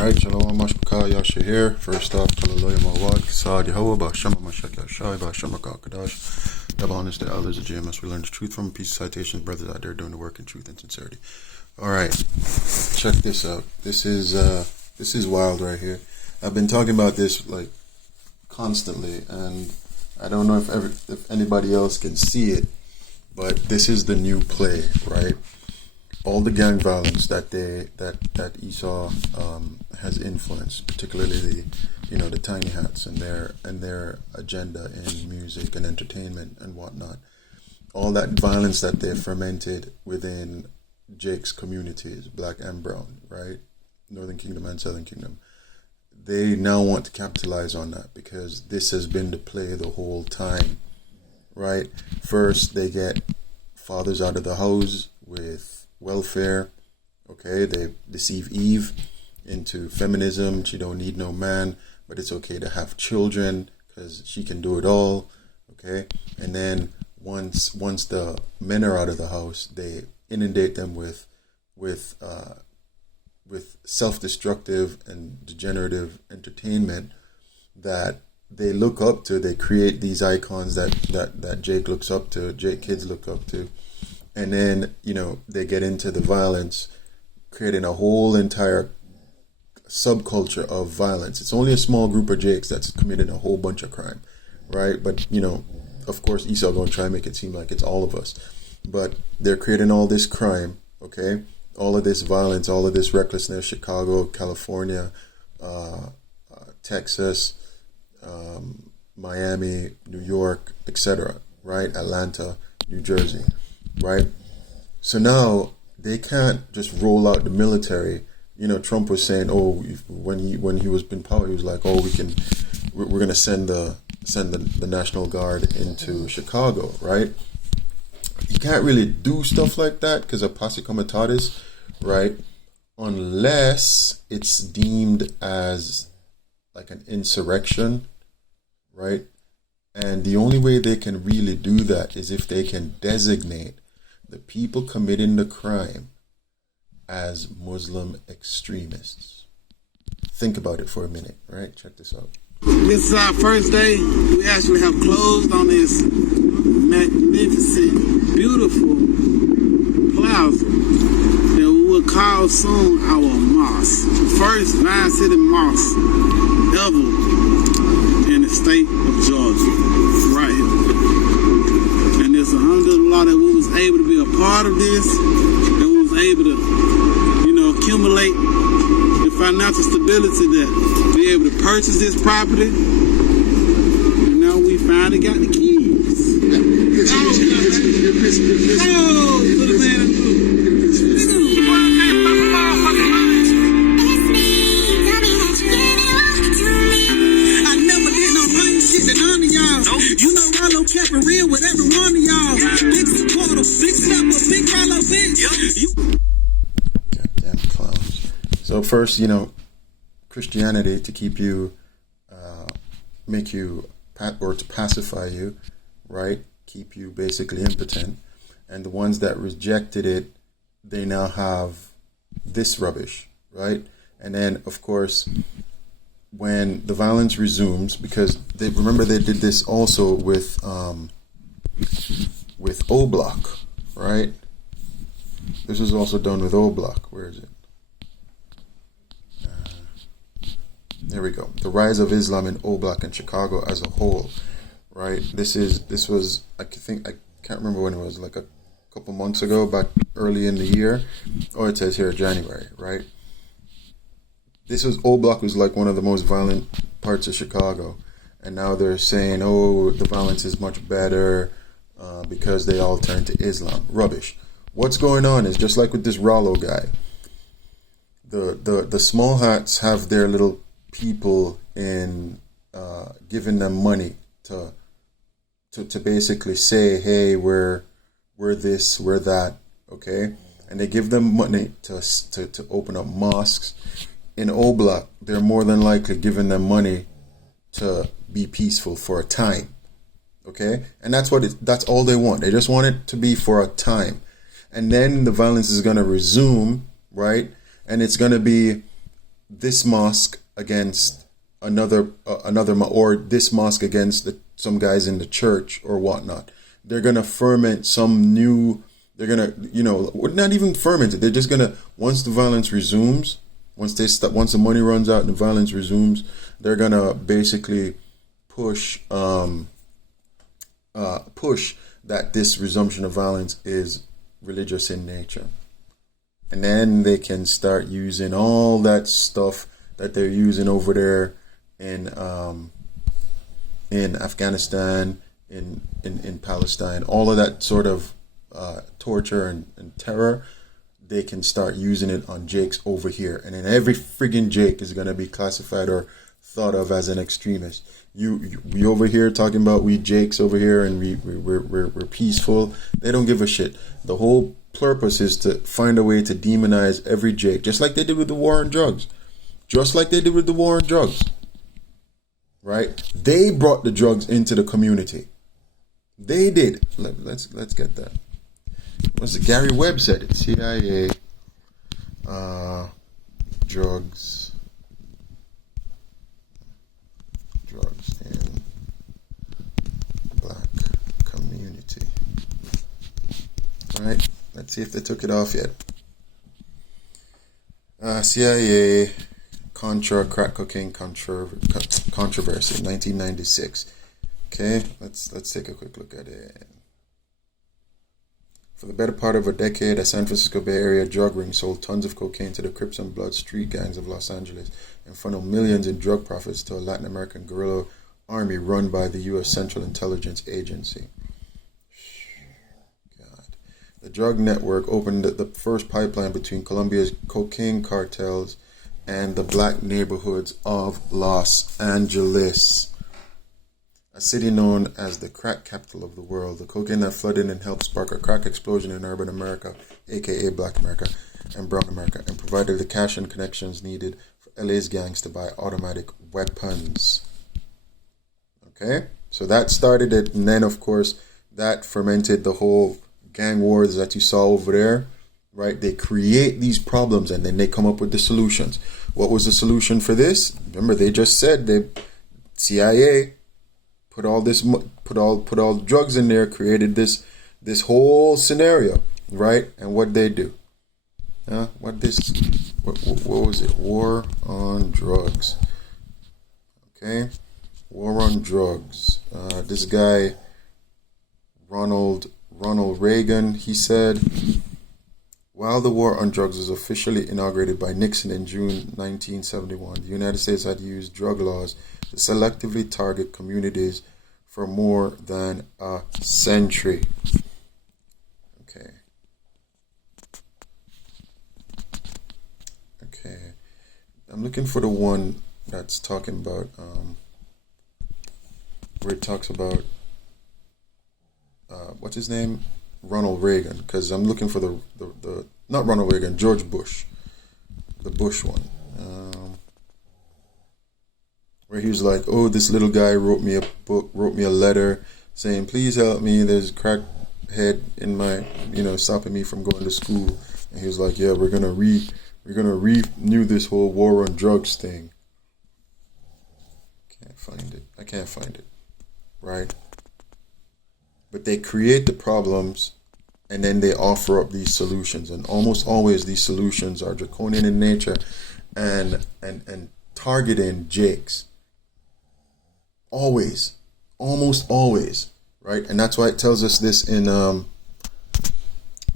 Alright, Shalom Mashpaka Yasha here. First off, Hallelujah Mawad, Kisad Yehovah, Bashama Mashak Yashai, Bashama Kakadash. Double honors to elders of GMS. We learn the truth from peace citations, brothers out there doing the work in truth and sincerity. Alright, check this out. This is wild right here. I've been talking about this like constantly, and I don't know if anybody else can see it, but this is the new play, right? All the gang violence that Esau has influenced, particularly the tiny hats and their agenda in music and entertainment and whatnot. All that violence that they fermented within Jake's communities, black and brown, right? Northern Kingdom and Southern Kingdom. They now want to capitalize on that because this has been the play the whole time, right? First, they get fathers out of the house with welfare. Okay, they deceive Eve into feminism. She don't need no man, but it's okay to have children because she can do it all. Okay, and then once the men are out of the house, they inundate them with self-destructive and degenerative entertainment that they look up to. They create these icons that Jake looks up to, Jake kids look up to. And then, they get into the violence, creating a whole entire subculture of violence. It's only a small group of Jakes that's committing a whole bunch of crime, right? But, of course, Esau going to try and make it seem like it's all of us. But they're creating all this crime, okay? All of this violence, all of this recklessness, Chicago, California, Texas, Miami, New York, etc., right? Atlanta, New Jersey. Right, so now they can't just roll out the military. Trump was saying, when he was in power, he was like, we're gonna send the National Guard into Chicago, right? You can't really do stuff like that because of posse comitatus, right? Unless it's deemed as like an insurrection, right? And the only way they can really do that is if they can designate the people committing the crime as Muslim extremists. Think about it for a minute, right? Check this out. This is our first day. We actually have closed on this magnificent, beautiful plaza that we will call soon our mosque. First Zion City mosque ever in the state of Georgia, right here. And it's alhamdulillah that we was able to be a part of this, that we was able to, accumulate the financial stability to be able to purchase this property. And now we finally got the keys. Oh, little man in blue. Rollo kept it real with every one of y'all. Big supporter, big stepper, big Rollo bitch. Goddamn clowns. So first, Christianity to keep you, make you, or to pacify you, right? Keep you basically impotent. And the ones that rejected it, they now have this rubbish, right? And then, of course, when the violence resumes, because they did this also with O Block, right? This was also done with O Block. Where is it? There we go. The rise of Islam in O Block and Chicago as a whole, right? This was I can't remember when it was, like a couple months ago, but early in the year. Oh, it says here January, right? This was O Block was like one of the most violent parts of Chicago, and now they're saying, the violence is much better because they all turned to Islam. Rubbish. What's going on is just like with this Rollo guy. The small hats have their little people in giving them money to basically say, hey, we're this, we're that, okay, and they give them money to open up mosques. In O Block, they're more than likely giving them money to be peaceful for a time, okay? And that's all they want. They just want it to be for a time. And then the violence is going to resume, right? And it's going to be this mosque against or this mosque against some guys in the church or whatnot. They're gonna ferment some new. They're gonna, not even ferment it. They're just gonna, once the violence resumes, once the money runs out and the violence resumes, they're gonna basically push that this resumption of violence is religious in nature. And then they can start using all that stuff that they're using over there in Afghanistan, in Palestine, all of that sort of torture and terror. They can start using it on Jakes over here, and then every friggin' Jake is gonna be classified or thought of as an extremist. We over here talking about we Jakes over here, and we're peaceful. They don't give a shit. The whole purpose is to find a way to demonize every Jake, just like they did with the war on drugs. Right? They brought the drugs into the community. They did. Let's get that. What's it? Gary Webb said it. CIA, drugs in black community. All right. Let's see if they took it off yet. CIA Contra crack cocaine controversy, 1996. Okay, let's take a quick look at it. For the better part of a decade, a San Francisco Bay Area drug ring sold tons of cocaine to the Crips and Blood street gangs of Los Angeles and funneled millions in drug profits to a Latin American guerrilla army run by the U.S. Central Intelligence Agency. The drug network opened the first pipeline between Colombia's cocaine cartels and the black neighborhoods of Los Angeles, a city known as the crack capital of the world. The cocaine that flooded and helped spark a crack explosion in urban America, aka Black America and Brown America, and provided the cash and connections needed for LA's gangs to buy automatic weapons. Okay, so that started it, and then of course that fermented the whole gang wars that you saw over there, right? They create these problems and then they come up with the solutions. What was the solution for this? Remember, they just said CIA put all drugs in there, created this whole scenario, right? And what they do? What was it? War on drugs. Okay, war on drugs. This guy, Ronald Reagan, he said, while the war on drugs was officially inaugurated by Nixon in June 1971, the United States had used drug laws to selectively target communities for more than a century. Okay. I'm looking for the one that's talking about, where it talks about, what's his name? Ronald Reagan, because I'm looking for the not Ronald Reagan, George Bush, the Bush one, where he was like, oh, this little guy wrote me a letter saying, please help me, there's a crackhead in my, stopping me from going to school, and he was like, yeah, we're gonna renew this whole war on drugs thing. I can't find it, right? But they create the problems and then they offer up these solutions. And almost always these solutions are draconian in nature and targeting Jakes. Always. Almost always. Right? And that's why it tells us this in,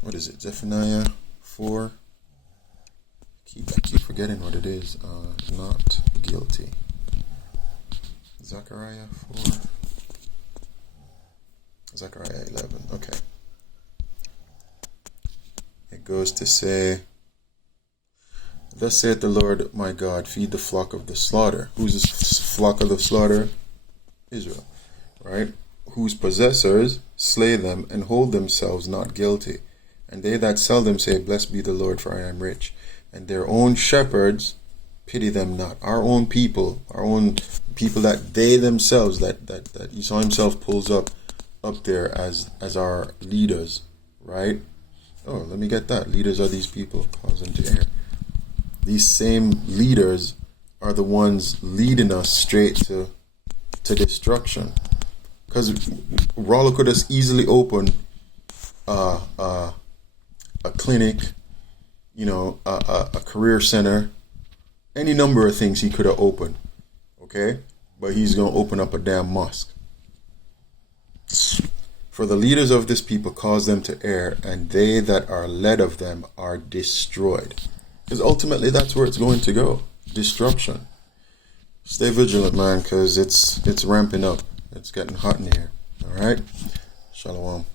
what is it? Zephaniah 4. I keep forgetting what it is. Not guilty. Zechariah 4. Zechariah 11. Okay. It goes to say, thus saith the Lord my God, feed the flock of the slaughter. Who's this flock of the slaughter? Israel. Right? Whose possessors slay them and hold themselves not guilty. And they that sell them say, blessed be the Lord, for I am rich. And their own shepherds pity them not. Our own people that they themselves, that Esau himself pulls up there as our leaders, right? Oh, let me get that. Leaders are these people causing to err. these same leaders are the ones leading us straight to destruction. Because Rollo could have easily opened a clinic, a career center, any number of things he could have opened, okay? But he's going to open up a damn mosque. For the leaders of this people cause them to err, and they that are led of them are destroyed. Because ultimately that's where it's going to go. Destruction. Stay vigilant, man, because it's ramping up. It's getting hot in here. All right? Shalom.